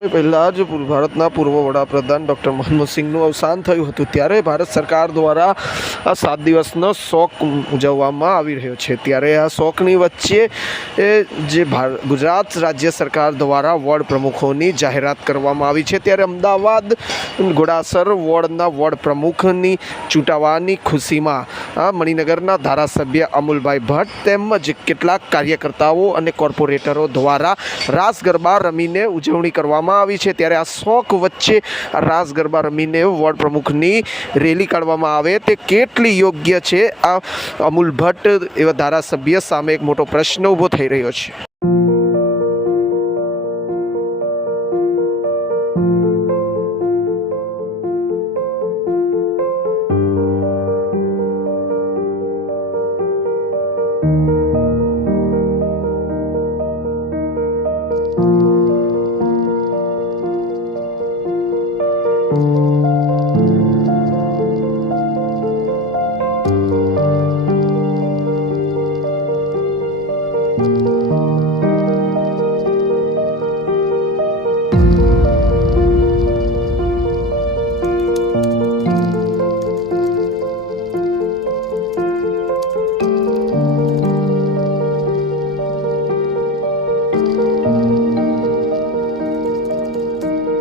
પહેલાં જ ભારતના પૂર્વ વડાપ્રધાન ડૉક્ટર મનમોહન સિંહનું અવસાન થયું હતું, ત્યારે ભારત સરકાર દ્વારા આ 7 દિવસનો શોક ઉજવવામાં આવી રહ્યો છે। ત્યારે આ શોકની વચ્ચે જે ગુજરાત રાજ્ય સરકાર દ્વારા વોર્ડ પ્રમુખોની જાહેરાત કરવામાં આવી છે। ત્યારે અમદાવાદ ઘોડાસર વોર્ડના વોર્ડ પ્રમુખની ચૂંટાવાની ખુશીમાં મણિનગરના ધારાસભ્ય અમુલભાઈ ભટ્ટ તેમજ કેટલાક કાર્યકર્તાઓ અને કોર્પોરેટરો દ્વારા રાસ ગરબા રમીને ઉજવણી કરવામાં આવી છે। ત્યારે આ શોક વચ્ચે રાસ ગરબા રમીને વોર્ડ પ્રમુખની રેલી કાઢવામાં આવે તે કેટલી યોગ્ય છે? આ અમુલ ભટ્ટ એવા ધારાસભ્ય સામે એક મોટો પ્રશ્ન ઊભો થઈ રહ્યો છે।